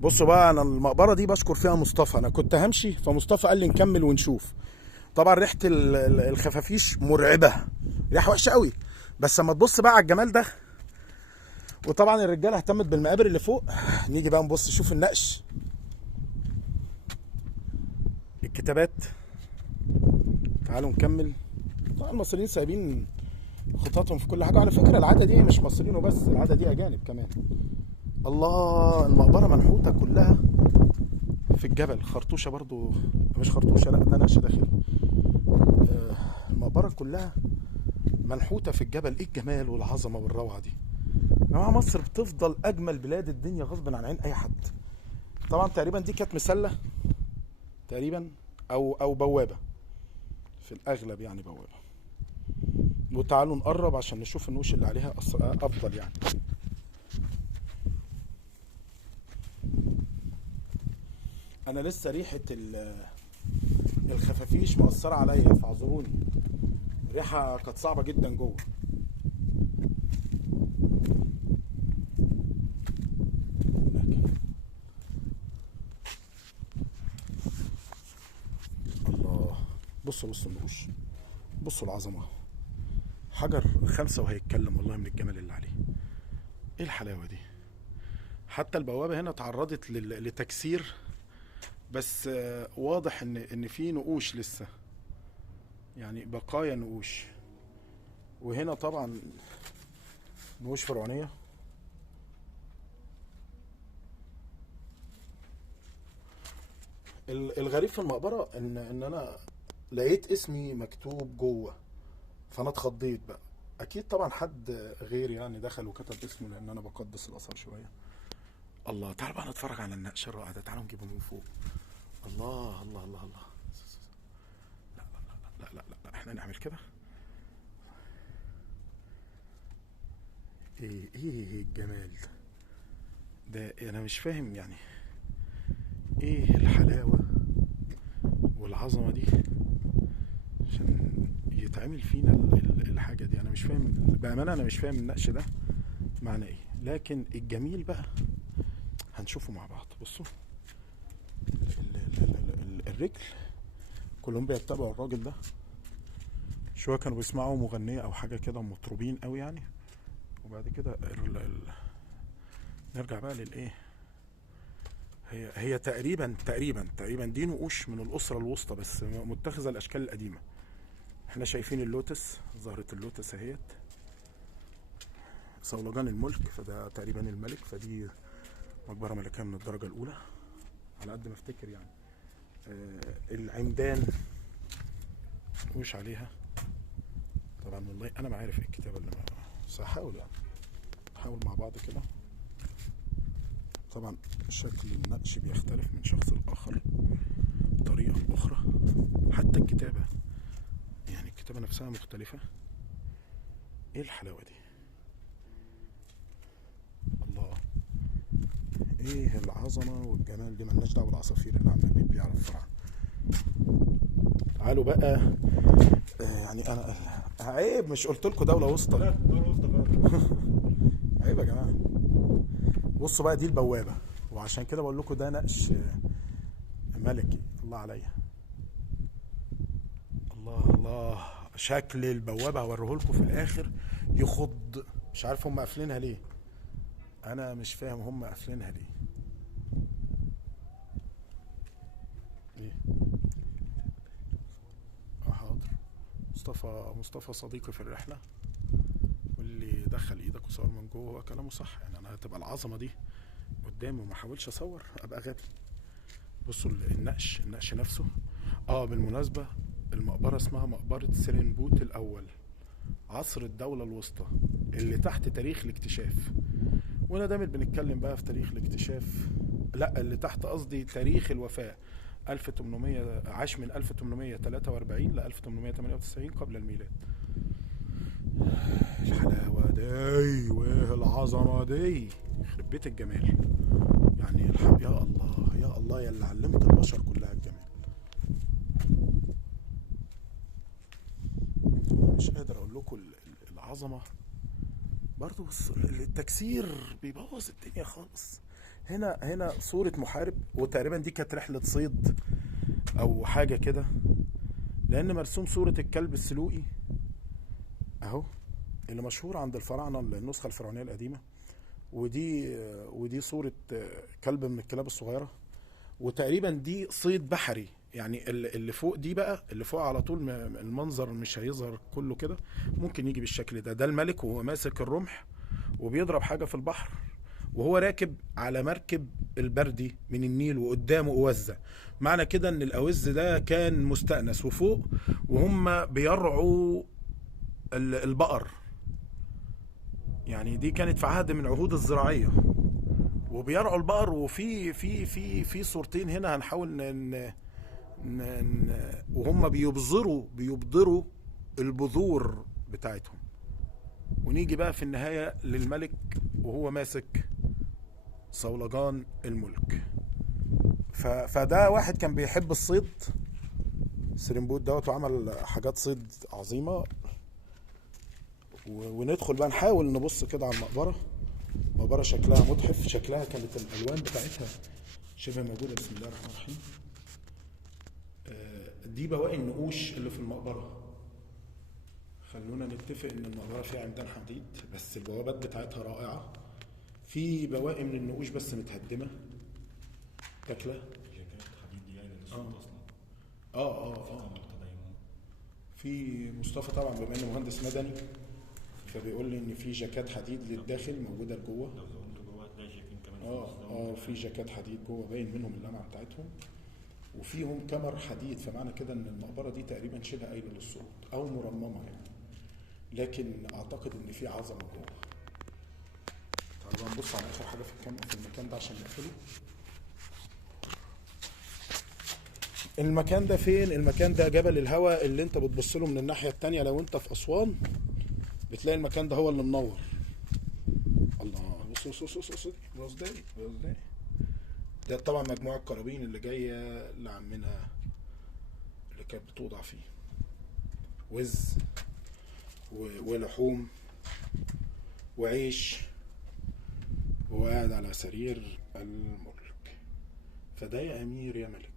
بصوا بقى، انا المقبره دي بشكر فيها مصطفى. انا كنت همشي فمصطفى قال لي نكمل ونشوف. طبعا ريحه الخفافيش مرعبه، ريحه وحشه قوي. بس اما تبص بقى على الجمال ده، وطبعا الرجاله اهتمت بالمقابر اللي فوق. نيجي بقى نبص شوف النقش، الكتابات. تعالوا نكمل. طبعا المصريين سايبين خططهم في كل حاجه. على فكره العاده دي مش مصريين وبس، العاده دي اجانب كمان. الله، المقبره منحوته كلها في الجبل. خرطوشه برضو، مش خرطوشه، لا ده نقش داخلي. المقبره كلها منحوته في الجبل. ايه الجمال والعظمه والروعه دي يا جماعه! مصر بتفضل اجمل بلاد الدنيا غصب عن عين اي حد. طبعا تقريبا دي كانت مسله تقريبا، او بوابه في الاغلب، يعني بوابه. وتعالوا نقرب عشان نشوف النوش اللي عليها افضل يعني. انا لسه ريحه الخفافيش مأثرة عليا، فاعذروني. ريحه كانت صعبه جدا جوه. الله، بصوا النقوش، بصوا العظمه. حجر خمسة وهيتكلم والله من الجمال اللي عليه. ايه الحلاوه دي! حتى البوابه هنا تعرضت لتكسير، بس واضح ان في نقوش لسه، يعني بقايا نقوش. وهنا طبعا نقوش فرعونيه. الغريب في المقبره ان انا لقيت اسمي مكتوب جوه، فانا اتخضيت بقى. اكيد طبعا حد غير يعني دخل وكتب اسمه، لان انا بقدس الاثار شويه. الله، تعالوا بقى نتفرج على النقش الرائع ده. تعالوا نجيبه من فوق. الله الله الله الله. لا لا لا لا، احنا نعمل كده. ايه الجمال ده! انا مش فاهم يعني ايه الحلاوه والعظمه دي عشان يتعمل فينا الحاجه دي. انا مش فاهم بامانه، انا مش فاهم النقش ده معنى ايه. لكن الجميل بقى هنشوفه مع بعض. بصوا الرجل، كلهم بيتبعوا الراجل ده. شويه كانوا بيسمعوا مغنيه او حاجه كده، مطربين قوي يعني. وبعد كده نرجع بقى للايه. هي تقريبا دي نقوش من الاسره الوسطى، بس متخذه الاشكال القديمه. احنا شايفين اللوتس، زهره اللوتس اهيت، صولجان الملك، فده تقريبا الملك. فدي مقبره ملكيه من الدرجه الاولى على قد ما افتكر يعني. العمدان وش عليها. طبعا والله انا ما عارف ايه الكتابه اللي بس هحاول يعني، نحاول مع بعض كده. طبعا شكل النقش بيختلف من شخص لاخر، طريقه اخرى. حتى الكتابه، يعني الكتابه نفسها مختلفه. ايه الحلاوه دي! الله، ايه العظمه والجمال دي! ملناش دعوه بالعصافير اللي عمال بيبيع على الفرع. تعالوا بقى. يعني انا عيب، مش قلت لكم دوله وسطى؟ لا دوله وسطى فعلا. عيب يا جماعه. بصوا بقى، دي البوابه، وعشان كده بقول لكم ده نقش ملكي. الله عليا، الله الله. شكل البوابه هوريه لكم في الاخر يخض. مش عارف هم قافلينها ليه، انا مش فاهم هم قافلينها ليه. ليه؟ حاضر. مصطفى صديقي في الرحله، واللي دخل ايدك وصور من جوه هو كلامه صح. يعني انا هتبقى العظمه دي قدامي وما احاولش اصور، ابقى غبي. بصوا النقش نفسه. بالمناسبه، المقبره اسمها مقبره سيرنبوت الاول، عصر الدوله الوسطى، اللي تحت تاريخ الاكتشاف. وانا دايما بنتكلم بقى في تاريخ الاكتشاف، لا اللي تحت قصدي تاريخ الوفاه. 1800، عاش من 1843 ل 1898 قبل الميلاد. الحلاوه دي وايه العظمه دي! يخرب بيت الجمال يعني. يا الله يا الله، يا اللي علمت البشر كلها الجمال. مش قادر اقول لكم العظمه. برضو بس التكسير بيبوظ الدنيا خالص. هنا صورة محارب، وتقريبا دي كانت رحلة صيد او حاجة كده، لان مرسوم صورة الكلب السلوقي اهو، اللي مشهور عند الفراعنة، النسخة الفرعونية القديمة. ودي صورة كلب من الكلاب الصغيرة. وتقريبا دي صيد بحري، يعني اللي فوق دي بقى، اللي فوق على طول المنظر مش هيظهر كله كده، ممكن يجي بالشكل ده الملك وهو ماسك الرمح وبيضرب حاجة في البحر، وهو راكب على مركب البردي من النيل، وقدامه أوزة. معنى كده ان الأوز ده كان مستأنس، وفوق وهم بيرعوا البقر. يعني دي كانت في عهد من العهود الزراعية، وبيرعوا البقر. وفي في صورتين هنا هنحاول وهم بيبذروا البذور بتاعتهم. ونيجي بقى في النهاية للملك وهو ماسك صولجان الملك. فده واحد كان بيحب الصيد، سرمبوت دوت، وعمل حاجات صيد عظيمة. وندخل بقى نحاول نبص كده على المقبرة. مقبرة شكلها متحف، شكلها كانت الألوان بتاعتها شبه موجودة. بسم الله الرحمن الرحيم. دي بواقي النقوش اللي في المقبرة. خلونا نتفق ان المقبرة فيها عمدان حديد، بس البوابات بتاعتها رائعة. في بواقي من النقوش بس متهدمة تاكلة. جاكيت حديد يعني للصوت اصلا. اه في مصطفى طبعا بما انه مهندس مدني، فبيقول لي ان في جاكيت حديد للداخل موجودة لجوه. لو زودت جوه هتلاقي جاكيت كمان. في جاكيت حديد جوه باين منهم اللمعة بتاعتهم، وفيهم كمر حديد. فمعنى كده ان المقبرة دي تقريبا شبه قايلة للصوت او مرممة يعني، لكن اعتقد ان في عظمة جوه. تعالوا نبص على اخر حاجة في المكان ده عشان نقفله. المكان ده فين؟ المكان ده جبل الهوى، اللي انت بتبص له من الناحية التانية لو انت في اسوان، بتلاقي المكان ده هو اللي منور. الله، بص رصداني. ده طبعا مجموعة القرابين اللي جاية لعمنا اللي كانت بتوضع فيه وز ولحوم وعيش، وقاعد على سرير الملك. فده يا امير يا ملك.